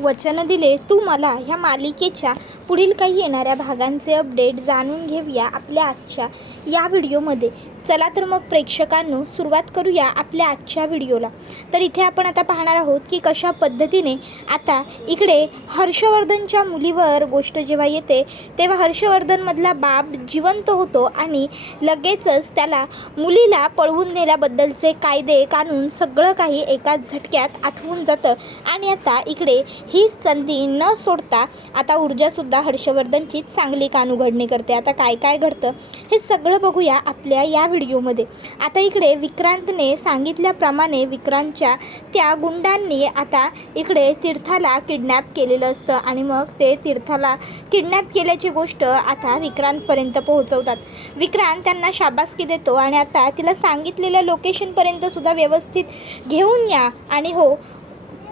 वचन दिले तू मला ह्या मालिकेच्या पुढील काही येणाऱ्या भागांचे अपडेट जाणून घेऊया आपल्या आजच्या या व्हिडिओमध्ये. चला तर मग प्रेक्षकांनो सुरुवात करूया आपल्या आजच्या व्हिडिओला. तर इथे आपण आता पाहणार आहोत की कशा पद्धतीने आता इकडे हर्षवर्धनच्या मुलीवर गोष्ट जेव्हा येते तेव्हा हर्षवर्धनमधला बाप जिवंत होतो आणि लगेचच त्याला मुलीला पळवून नेल्याबद्दलचे कायदे कानून सगळं काही एकाच झटक्यात आठवून जातं. आणि आता इकडे ही संधी न सोडता आता ऊर्जासुद्धा हर्षवर्धनची चांगली कानउघडणी करते. आता काय काय घडतं हे सगळं बघूया आपल्या या व्हिडिओमध्ये. आता इकडे विक्रांतने सांगितल्याप्रमाणे विक्रांतच्या त्या गुंडांनी आता इकडे तीर्थाला किडनॅप केलेलं असतं आणि मग ते तीर्थाला किडनॅप केल्याची गोष्ट आता विक्रांतपर्यंत पोहोचवतात. विक्रांत त्यांना शाबासकी देतो आणि आता तिला सांगितलेल्या लोकेशनपर्यंतसुद्धा व्यवस्थित घेऊन या. आणि हो,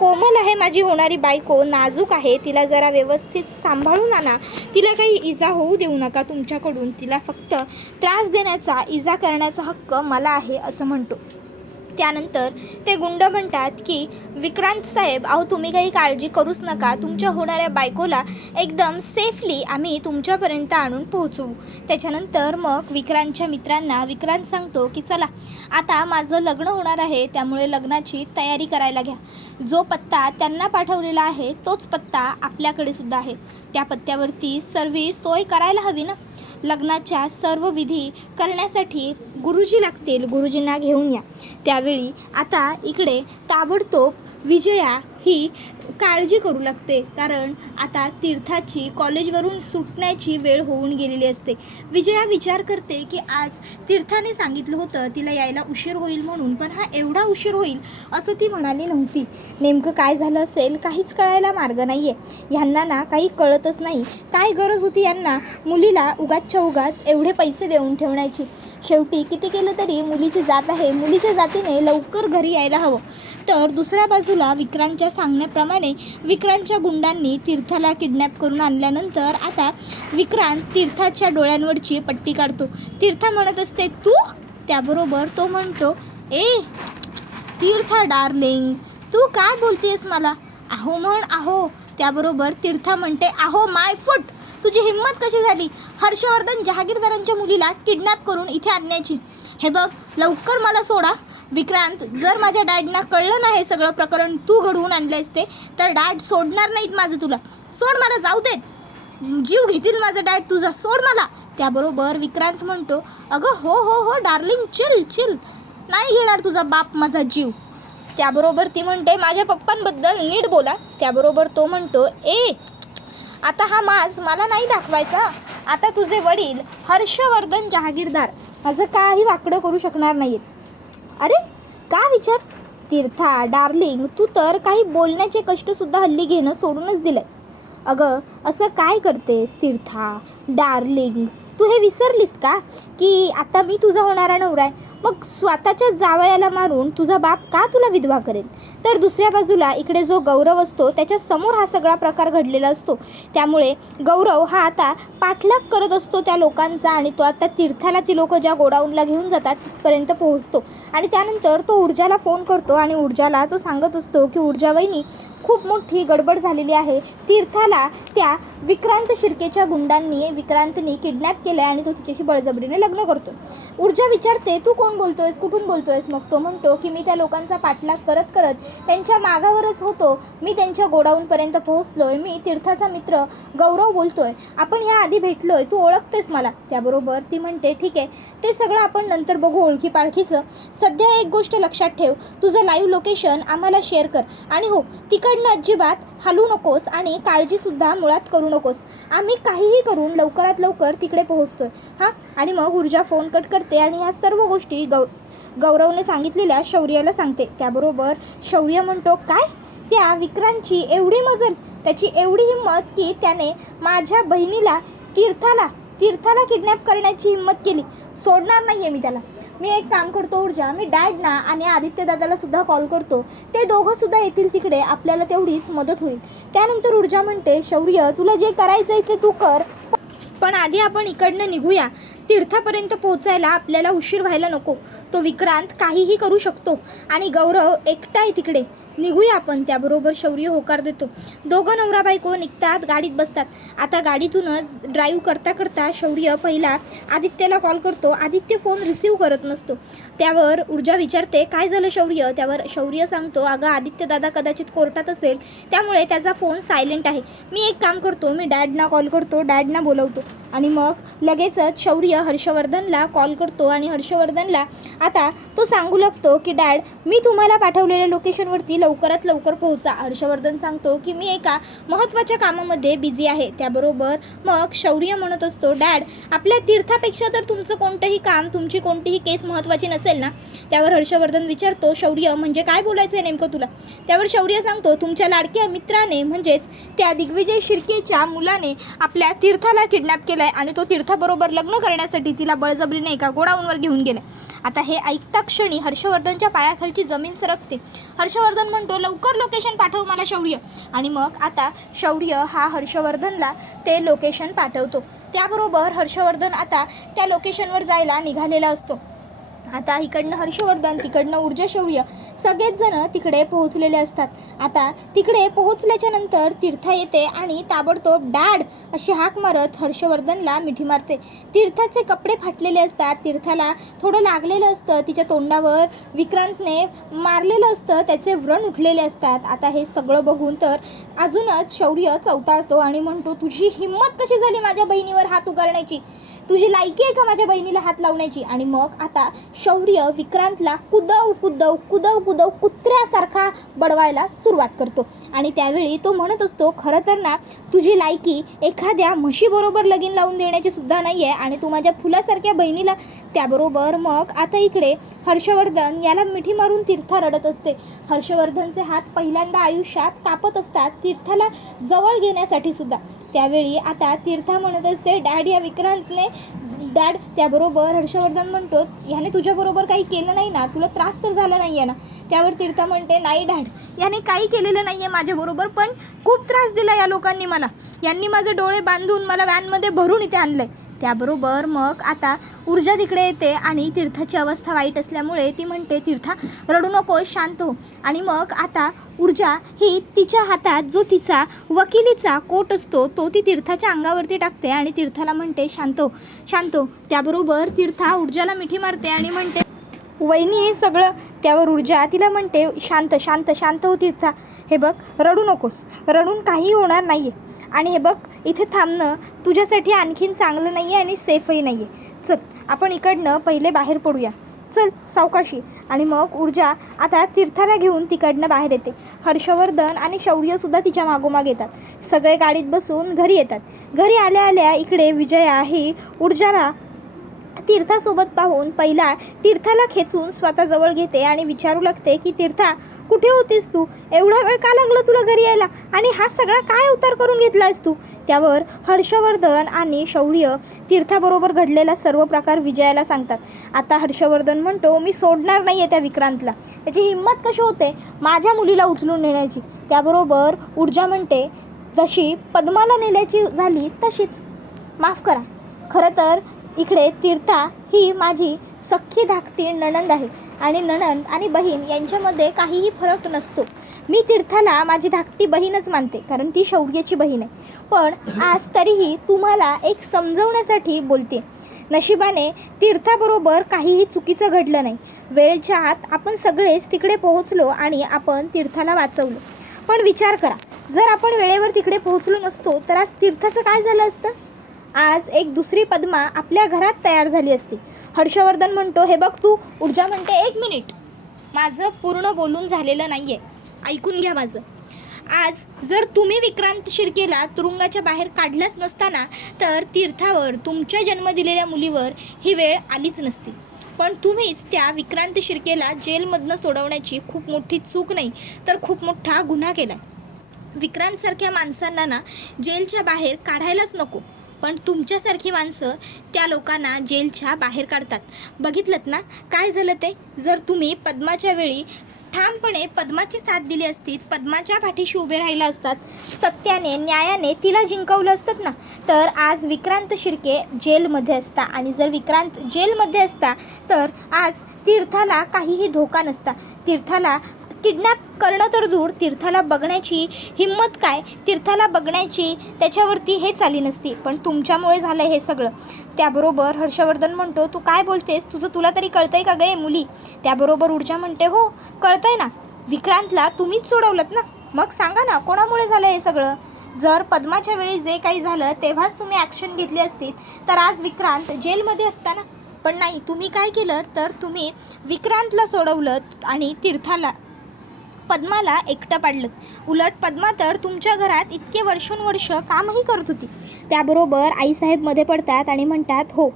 कोमल आहे माझी होणारी बायको, नाजूक आहे, तिला जरा व्यवस्थित सांभाळून आणा, तिला काही इजा होऊ देऊ नका तुमच्याकडून, तिला फक्त त्रास देण्याचा इजा करण्याचा हक्क मला आहे असं म्हणतो. त्यानंतर ते गुंड म्हणतात की विक्रांत साहेब, अहो तुम्ही काही काळजी करूच नका, तुमच्या होणाऱ्या बायकोला एकदम सेफली आम्ही तुमच्यापर्यंत आणून पोहोचवू. त्याच्यानंतर मग विक्रांतच्या मित्रांना विक्रांत सांगतो की चला आता माझं लग्न होणार आहे, त्यामुळे लग्नाची तयारी करायला घ्या. जो पत्ता त्यांना पाठवलेला आहे तोच पत्ता आपल्याकडे सुद्धा आहे, त्या पत्त्यावरती सर्व सोय करायला हवी ना. लग्नाच्या सर्व विधी करण्यासाठी गुरुजी लागतील, गुरुजींना घेऊन या. त्यावेळी आता इकडे ताबडतोब विजया ही काळजी करू लागते, कारण आता तीर्थाची कॉलेजवरून सुटण्याची वेळ होऊन गेलेली असते. विजया विचार करते की आज तीर्थाने सांगितलं होतं तिला यायला उशीर होईल म्हणून, पण हा एवढा उशीर होईल असं ती म्हणाली नव्हती. नेमकं काय झालं असेल काहीच कळायला मार्ग नाही आहे. ह्यांना ना काही कळतच नाही, काय गरज होती यांना मुलीला उगाचच्या उगाच एवढे पैसे देऊन ठेवण्याची. शेवटी किती केलं तरी मुलीची जात आहे, मुलीच्या जातीने लवकर घरी यायला हवं. तर दुसऱ्या बाजूला विक्रांतच्या सांगण्याप्रमाणे विक्रांतच्या गुंडांनी तीर्थाला किडनॅप करून आणल्यानंतर आता विक्रांत तीर्थाच्या डोळ्यांवरची पट्टी काढतो. तीर्था म्हणत असते तू, त्याबरोबर तो म्हणतो ए तीर्था डार्लिंग, तू काय बोलतेस मला, आहो म्हण आहो. त्याबरोबर तीर्था म्हणते आहो माय फुट, तुझी हिंमत कशी झाली हर्षवर्धन जहागीरदारांच्या मुलीला किडनॅप करून इथे आणण्याची. हे बघ लवकर मला सोडा. विक्रांत, जर माझ्या डॅडना कळलं नाही सगळं प्रकरण तू घडवून आणले असते तर डॅड सोडणार नाहीत माझं तुला. सोड मला, जाऊ दे, जीव घेतील माझं डॅड तुझा, सोड मला. त्याबरोबर विक्रांत म्हणतो अगं हो हो हो डार्लिंग, चिल चिल, नाही घेणार तुझा बाप माझा जीव. त्याबरोबर ती म्हणते माझ्या पप्पांबद्दल नीट बोला. त्याबरोबर तो म्हणतो ए आता हा माज मला नाही दाखवायचा, आता तुझे वडील हर्षवर्धन जहागीरदार माझं काही वाकडं करू शकणार नाहीत. अरे का विचार, तीर्था डार्लिंग, तू तर काही बोलण्याचे कष्टसुद्धा हल्ली घेणं सोडूनच दिलंस. अगं असं काय करतेस तीर्था डार्लिंग, तू हे विसरलीस का की आता मी तुझा होणारा नवरा आहे, मग स्वतःच्या जावयाला मारून तुझा बाप का तुला विधवा करेल. तर दुसऱ्या बाजूला इकडे जो गौरव असतो त्याच्या समोर हा सगळा प्रकार घडलेला असतो, त्यामुळे गौरव हा आता पाठलाग करत असतो त्या लोकांचा आणि तो आता तीर्थाला ती लोक ज्या गोडाऊनला घेऊन जातात तिथपर्यंत पोहोचतो. आणि त्यानंतर तो ऊर्जाला फोन करतो आणि ऊर्जाला तो सांगत असतो की ऊर्जा वहिनी खूप मोठी गडबड झालेली आहे, तीर्थाला त्या विक्रांत शिर्केच्या गुंडांनी विक्रांतनी किडनॅप केलं आहे आणि तो तिच्याशी बळजबरीने लग्न करतो. ऊर्जा विचारते तू कोण बोलतोयस, कुठून बोलतोयस. मग तो म्हणतो की मी त्या लोकांचा पाठलाग करत करत त्यांच्या मागावरच होतो, मी त्यांच्या गोडाऊनपर्यंत पोहोचलोय, मी तीर्थाचा मित्र गौरव बोलतोय, आपण या आधी भेटलोय, तू ओळखतेस मला. त्याबरोबर ती म्हणते ठीक आहे, ते सगळं आपण नंतर बघू ओळखी पाळखीचं, सध्या एक गोष्ट लक्षात ठेव, तुझं लाईव्ह लोकेशन आम्हाला शेअर कर आणि हो तिकडनं अजिबात हलू नकोस आणि काळजीसुद्धा मुळात करू नकोस, आम्ही काहीही करून लवकरात लवकर तिकडे पोहोचतोय हां. आणि मग ऊर्जा फोन कट करते आणि ह्या सर्व गोष्टी गौरवने सांगितलेल्या शौर्याला सांगते. त्याबरोबर शौर्य म्हणतो काय, त्या विक्रांतची एवढी मजल, त्याची एवढी हिंमत की त्याने माझ्या बहिणीला तीर्थाला किडनॅप करण्याची हिंमत केली, सोडणार नाही आहे मी त्याला. मी एक काम करतो ऊर्जा, मी डॅडना आणि आदित्य दादाला सुद्धा कॉल करतो, ते दोघंसुद्धा येतील तिकडे, आपल्याला तेवढीच मदत होईल. त्यानंतर ऊर्जा म्हणते शौर्य तुला जे करायचं आहे ते तू कर, पण आधी आपण इकडनं निघूया, तीर्थापर्यंत पोहोचायला आपल्याला उशीर व्हायला नको. तो विक्रांत काहीही करू शकतो आणि गौरव एकटा आहे तिकडे, निघूया आपण. त्याबरोबर शौर्य होकार देतो. दोघं नवरा बायको निघतात, गाडीत बसतात. आता गाडीतूनच ड्राईव्ह करता करता शौर्य पहिला आदित्यला कॉल करतो. आदित्य फोन रिसीव्ह करत नसतो. त्यावर ऊर्जा विचारते, काय झालं शौर्य? त्यावर शौर्य सांगतो, अगं आदित्य दादा कदाचित कोर्टात असेल, त्यामुळे त्याचा फोन सायलेंट आहे. मी एक काम करतो, मी डॅडना कॉल करतो, डॅडना बोलवतो. आणि मग लगेचच शौर्य हर्षवर्धनला कॉल करतो आणि हर्षवर्धनला आता तो सांगू लागतो की डॅड, मी तुम्हाला पाठवलेल्या लोकेशनवरती लवकरात लवकर पोहोचा. हर्षवर्धन सांगतो की मी एका महत्त्वाच्या कामामध्ये बिझी आहे. त्याबरोबर मग शौर्य म्हणत असतो, डॅड, आपल्या तीर्थापेक्षा तर तुमचं कोणतंही काम, तुमची कोणतीही केस महत्त्वाची नसेल ना? त्यावर हर्षवर्धन विचारतो, शौर्य म्हणजे काय बोलायचं आहे नेमकं तुला? त्यावर शौर्य सांगतो, तुमच्या लाडक्या मित्राने म्हणजेच त्या दिग्विजय शिर्केच्या मुलाने आपल्या तीर्थाला किडनॅप केलं आणि तो तीर्थाबरोबर लग्न करण्यासाठी तिला बळजबरीने एका गोडाऊनवर घेऊन गेला. आता हे ऐकता क्षणी हर्षवर्धनच्या पायाखालची जमीन सरकते. हर्षवर्धन म्हणतो, लवकर लोकेशन पाठव मला शौर्य. आणि मग आता शौर्य हा हर्षवर्धनला ते लोकेशन पाठवतो. त्याबरोबर हर्षवर्धन आता त्या लोकेशनवर जायला निघालेला असतो. आता इकडनं हर्षवर्धन, तिकडनं ऊर्जा, शौर्य सगळेच जण तिकडे पोहोचलेले असतात. आता तिकडे पोहोचल्याच्या नंतर तीर्था येते आणि ताबडतोब डॅड अशी हाक मारत हर्षवर्धनला मिठी मारते. तीर्थाचे कपडे फाटलेले असतात, तीर्थाला थोडं लागलेलं असतं, तिच्या तोंडावर विक्रांतने मारलेलं असतं, त्याचे व्रण उठलेले असतात. आता हे सगळं बघून तर अजूनच शौर्य चवताळतो आणि म्हणतो, तुझी हिंमत कशी झाली माझ्या बहिणीवर हात उगारण्याची? तुझी लायकी आहे का माझ्या बहिणीला हात लावण्याची? आणि मग आता शौर्य विक्रांतला कुदव कुदव कुदव कुदव कुत्र्यासारखा बडवायला सुरुवात करतो. आणि त्यावेळी तो म्हणत असतो, खरं तर ना, तुझी लायकी एखाद्या म्हशीबरोबर लगीन लावून देण्याची सुद्धा नाही आहे आणि तू माझ्या फुलासारख्या बहिणीला. त्याबरोबर मग आता इकडे हर्षवर्धन याला मिठी मारून तीर्था रडत असते. हर्षवर्धनचे हात पहिल्यांदा आयुष्यात कापत असतात तीर्थाला जवळ घेण्यासाठी सुद्धा. त्यावेळी आता तीर्था म्हणत असते, डॅड, या विक्रांतने डॅड. त्याबरोबर हर्षवर्धन म्हणतो, ह्याने तुझ्याबरोबर काही केलं नाही ना? तुला त्रास तर झाला नाही आहे ना? त्यावर तीर्था म्हणते, नाही डॅड, याने काही केलेलं नाही आहे माझ्याबरोबर, पण खूप त्रास दिला या लोकांनी मला. यांनी माझे डोळे बांधून मला व्हॅनमध्ये भरून इथे आणलं आहे. त्याबरोबर मग आता ऊर्जा तिकडे येते आणि तीर्थाची अवस्था वाईट असल्यामुळे ती म्हणते, तीर्था रडू नको, शांत हो. आणि मग आता ऊर्जा ही तिच्या हातात जो तिचा वकिलीचा कोट असतो तो ती तीर्थाच्या अंगावरती टाकते आणि तीर्थाला म्हणते, शांत हो, शांत हो. त्याबरोबर तीर्था ऊर्जाला मिठी मारते आणि म्हणते, वहिनी हे सगळं. त्यावर ऊर्जा तिला म्हणते, शांत शांत शांत हो तीर्था, हे बघ, रडू नकोस, रडून काही होणार नाही आहे. आणि हे बघ, इथे थांबणं तुझ्यासाठी आणखीन चांगलं नाही आहे आणि सेफही नाही आहे. चल, आपण इकडनं पहिले बाहेर पडूया, चल सावकाशी. आणि मग ऊर्जा आता तीर्थाला घेऊन तिकडनं बाहेर येते. हर्षवर्धन आणि शौर्यसुद्धा तिच्या मागोमाग येतात. सगळे गाडीत बसून घरी येतात. घरी आल्या आल्या इकडे विजया ही ऊर्जाला तीर्थासोबत पाहून पहिला तीर्थाला खेचून स्वतःजवळ घेते आणि विचारू लागते की, तीर्था, कुठे होतीस तू? एवढा वेळ का लागला तुला घरी यायला? आणि हा सगळा काय अवतार करून घेतलायस तू? त्यावर हर्षवर्धन आणि शौर्य तीर्थाबरोबर घडलेला सर्व प्रकार विजयाला सांगतात. आता हर्षवर्धन म्हणतो, मी सोडणार नाही आहे त्या विक्रांतला. त्याची हिंमत कशी होते माझ्या मुलीला उचलून नेण्याची? त्याबरोबर ऊर्जा म्हणते, जशी पद्माला नेल्याची झाली तशीच. माफ करा, खरं तर इकडे तीर्था ही माझी सख्खी धाकटी नणंद आहे आणि नणंद आणि बहीण यांच्यामध्ये काहीही फरक नसतो. मी तीर्थाला माझी धाकटी बहीणच मानते, कारण ती शौर्याची बहीण आहे. पण आज तरीही तुम्हाला एक समजवण्यासाठी बोलते. नशिबाने तीर्थाबरोबर काहीही चुकीचं घडलं नाही. वेळेच्या आत आपण सगळेच तिकडे पोहोचलो आणि आपण तीर्थाला वाचवलं. पण विचार करा, जर आपण वेळेवर तिकडे पोहोचलो नसतो तर आज तीर्थाचं काय झालं असतं? आज एक दुसरी पद्मा आपल्या घरात तयार झाली असती. हर्षवर्धन म्हणतो, हे बघ तू. ऊर्जा म्हणते, एक मिनिट, माझं पूर्ण बोलून झालेलं नाही आहे, ऐकून घ्या माझं. आज जर तुम्ही विक्रांत शिर्केला तुरुंगाच्या बाहेर काढलंच नसताना तर तीर्थावर, तुमच्या जन्म दिलेल्या मुलीवर ही वेळ आलीच नसती. पण तुम्हीच त्या विक्रांत शिर्केला जेलमधनं सोडवण्याची खूप मोठी चूक नाही तर खूप मोठा गुन्हा केला. विक्रांतसारख्या माणसांना ना जेलच्या बाहेर काढायलाच नको, पण तुमच्यासारखी माणसं त्या लोकांना जेलच्या बाहेर काढतात. बघितलंत ना काय झालं ते? जर तुम्ही पद्माच्या वेळी ठामपणे पद्माची साथ दिली असती, पद्माच्या पाठीशी उभे राहिला असतात, सत्याने न्यायाने तिला जिंकवलं असतं ना, तर आज विक्रांत शिर्के जेलमध्ये असता. आणि जर विक्रांत जेलमध्ये असता तर आज तीर्थाला काहीही धोका नसता. तीर्थाला किडनॅप करणं तर दूर, तीर्थाला बघण्याची हिंमत काय, तीर्थाला बघण्याची त्याच्यावरती हेच आली नसती, पण तुमच्यामुळे झालं हे सगळं. त्याबरोबर हर्षवर्धन म्हणतो, तू काय बोलतेस, तुला तरी कळतंय का गे मुली? त्याबरोबर ऊर्जा म्हणते, हो कळतंय ना, विक्रांतला तुम्हीच सोडवलं ना, मग सांगा ना कोणामुळे झालं हे सगळं? जर पद्माच्या वेळी जे काही झालं तेव्हाच तुम्ही ॲक्शन घेतली असती तर आज विक्रांत जेलमध्ये असता ना. पण नाही, तुम्ही काय केलं तर तुम्ही विक्रांतला सोडवलं आणि तीर्थाला, पद्माला एकटं पाडलं. उलट पद्मा तर तुमच्या घरात इतके वर्षोनवर्ष कामही करत होती. त्याबरोबर आईसाहेब मध्ये पडतात आणि म्हणतात, हो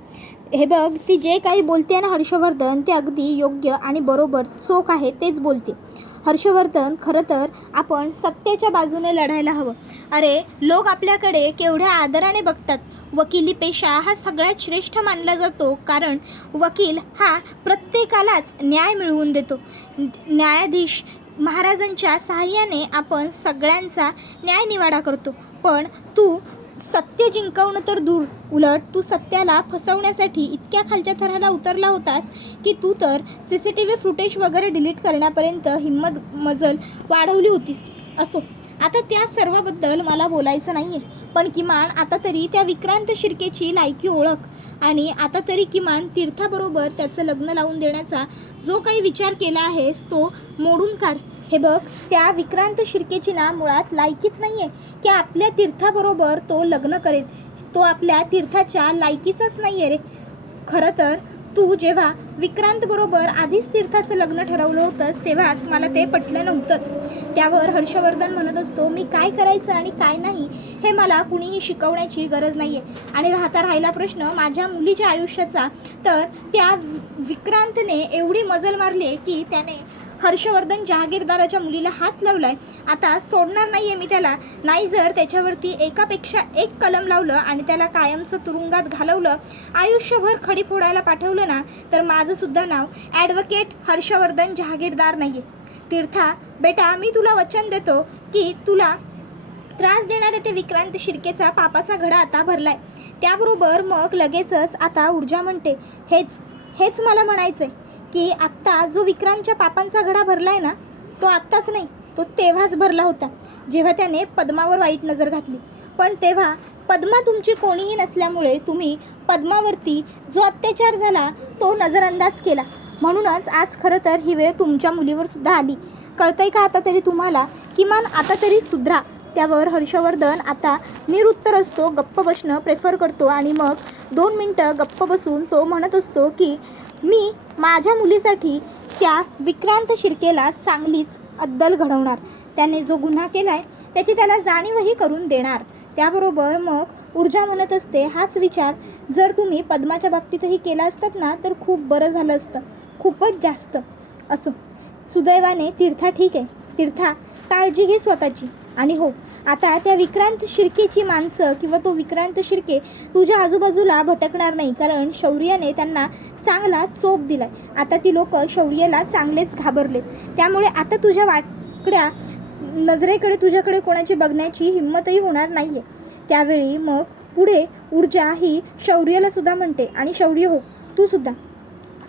हे बघ, ती जे काही बोलते ना हर्षवर्धन, ते अगदी योग्य आणि बरोबर चोख आहे, तेच बोलते. हर्षवर्धन, खरं तर आपण सत्याच्या बाजूने लढायला हवं. अरे लोक आपल्याकडे केवढ्या आदराने बघतात. वकिली पेशा हा सगळ्यात श्रेष्ठ मानला जातो, कारण वकील हा प्रत्येकालाच न्याय मिळवून देतो. न्यायाधीश महाराजांच्या सहाय्याने आपण सगळ्यांचा न्यायनिवाडा करतो. पण तू सत्य जिंकवणं तर दूर, उलट तू सत्याला फसवण्यासाठी इतक्या खालच्या थराला उतरला होतास की तू तर CCTV फुटेज वगैरे डिलीट करण्यापर्यंत हिंमत मजल वाढवली होतीस. असो, आता त्या सर्वाबद्दल मला बोलायचं नाही आहे, पण किमान आता तरी त्या विक्रांत शिर्केची लायकी ओळख आणि आता तरी किमान तीर्थाबरोबर त्याचं लग्न लावून देण्याचा जो काही विचार केला आहेस तो मोडून काढ. हे बघ, त्या विक्रांत शिर्केची ना मुळात लायकीच नाही आहे की आपल्या तीर्थाबरोबर तो लग्न करेल. तो आपल्या तीर्थाच्या लायकीचाच नाही आहे रे. खरं तर तू जेव्हा विक्रांतबरोबर आधीच तीर्थाचं लग्न ठरवलं होतंस तेव्हाच मला ते पटलं नव्हतंच. त्यावर हर्षवर्धन म्हणत असतो, मी काय करायचं आणि काय नाही हे मला कुणीही शिकवण्याची गरज नाही आहे. आणि राहिला प्रश्न माझ्या मुलीच्या आयुष्याचा, तर त्या विक्रांतने एवढी मजल मारली आहे की त्याने हर्षवर्धन जहागीरदाराच्या मुलीला हात लावलाय. आता सोडणार नाही आहे मी त्याला. नाही जर त्याच्यावरती एकापेक्षा एक कलम लावलं आणि त्याला कायमचं तुरुंगात घालवलं, आयुष्यभर खडी फोडायला पाठवलं ना, तर माझंसुद्धा नाव ॲडव्होकेट हर्षवर्धन जहागीरदार नाही आहे. तीर्था बेटा, मी तुला वचन देतो की तुला त्रास देणारे ते विक्रांत शिर्केचा पापाचा घडा आता भरलाय. त्याबरोबर मग लगेचच आता ऊर्जा म्हणते, हेच मला म्हणायचं आहे की आत्ता जो विक्रांतच्या पापांचा घडा भरला आहे ना, तो आत्ताच नाही, तो तेव्हाच भरला होता जेव्हा त्याने पद्मावर वाईट नजर घातली. पण तेव्हा पद्मा तुमची कोणीही नसल्यामुळे तुम्ही पद्मावरती जो अत्याचार झाला तो नजरअंदाज केला. म्हणूनच आज खरं तर ही वेळ तुमच्या मुलीवर सुद्धा आली. कळतंय का आता तरी तुम्हाला? किमान आता तरी सुधरा. त्यावर हर्षवर्धन आता निरुत्तर असतो, गप्प बसणं प्रेफर करतो आणि मग 2 मिनटं गप्प बसून तो म्हणत असतो की मी माझ्या मुलीसाठी त्या विक्रांत शिर्केला चांगलीच अद्दल घडवणार. त्याने जो गुन्हा केला आहे त्याची त्याला जाणीवही करून देणार. त्याबरोबर मग ऊर्जा म्हणत असते, हाच विचार जर तुम्ही पद्माच्या बाबतीतही केला असतात ना तर खूप बरं झालं असतं, खूपच जास्त. असो, सुदैवाने तीर्था ठीक आहे. तीर्था, काळजी घे स्वतःची. आणि हो, आता त्या विक्रांत शिर्केची माणसं किंवा तो विक्रांत शिर्के तुझ्या आजूबाजूला भटकणार नाही, कारण शौर्याने त्यांना चांगला चोप दिलाय. आता ती लोक शौर्याला चांगलेच घाबरलेत. त्यामुळे आता तुझ्या वाकड्या नजरेकडे तुझ्याकडे कोणाची बघण्याची हिंमतही होणार नाही आहे. त्यावेळी मग पुढे ऊर्जा ही शौर्याला सुद्धा म्हणते, आणि शौर्य हो, तू सुद्धा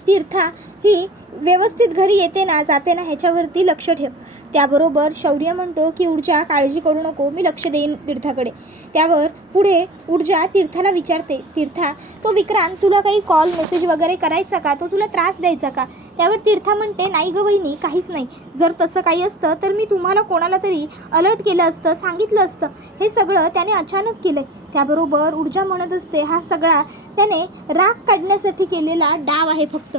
तीर्था ही व्यवस्थित घरी येते ना जाते ना ह्याच्यावरती लक्ष ठेव. त्याबरोबर शौर्य म्हणतो की ऊर्जा काळजी करू नको, मी लक्ष देईन तीर्थाकडे. त्यावर पुढे ऊर्जा तीर्थाला विचारते, तीर्था तो विक्रांत तुला काही कॉल मेसेज वगैरे करायचा का, तो तुला त्रास द्यायचा का? त्यावर तीर्था म्हणते, नाही गं वहिनी, काहीच नाही. जर तसं काही असतं तर मी तुम्हाला कोणाला तरी अलर्ट केलं असतं, सांगितलं असतं. हे सगळं त्याने अचानक केलं. त्याबरोबर ऊर्जा म्हणत असते, हा सगळा त्याने राग काढण्यासाठी केलेला डाव आहे फक्त.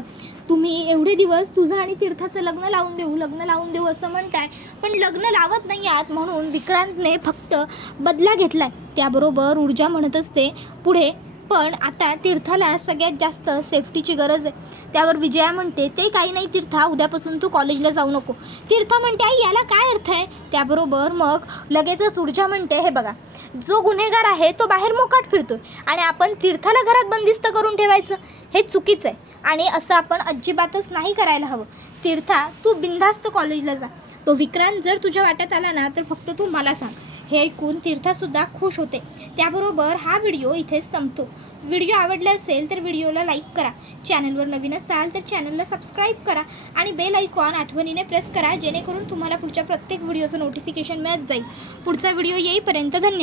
तुम्ही एवढे दिवस तुझं आणि तीर्थाचं लग्न लावून देऊ असं म्हणताय, पण लग्न लावत नाही आहात म्हणून विक्रांतने फक्त बदला घेतलाय. त्याबरोबर ऊर्जा म्हणत असते पुढे, पण आता तीर्थाला सगळ्यात जास्त सेफ्टीची गरज आहे. त्यावर विजया म्हणते, ते काही नाही तीर्था, उद्यापासून तू कॉलेजला जाऊ नको. तीर्था म्हणते, आई याला काय अर्थ आहे? त्याबरोबर मग लगेचच ऊर्जा म्हणते, हे बघा, जो गुन्हेगार आहे तो बाहेर मोकाट फिरतोय आणि आपण तीर्थाला घरात बंदिस्त करून ठेवायचं हे चुकीचं आहे आणि असं आपण अजिबातच नाही करायला हवं. तीर्था, तू बिनधास्त कॉलेजला जा. तो विक्रांत जर तुझ्या वाट्यात आला ना तर फक्त तू मला सांग. हे ऐकून तीर्थासुद्धा खुश होते. त्याबरोबर हा व्हिडिओ इथेच संपतो. व्हिडिओ आवडला असेल तर व्हिडिओला लाईक करा. चॅनलवर नवीन असाल तर चॅनलला सबस्क्राईब करा आणि बेल आयकॉन आठवणीने प्रेस करा, जेणेकरून तुम्हाला पुढच्या प्रत्येक व्हिडिओचं नोटिफिकेशन मिळत जाईल. पुढचा व्हिडिओ येईपर्यंत धन्यवाद.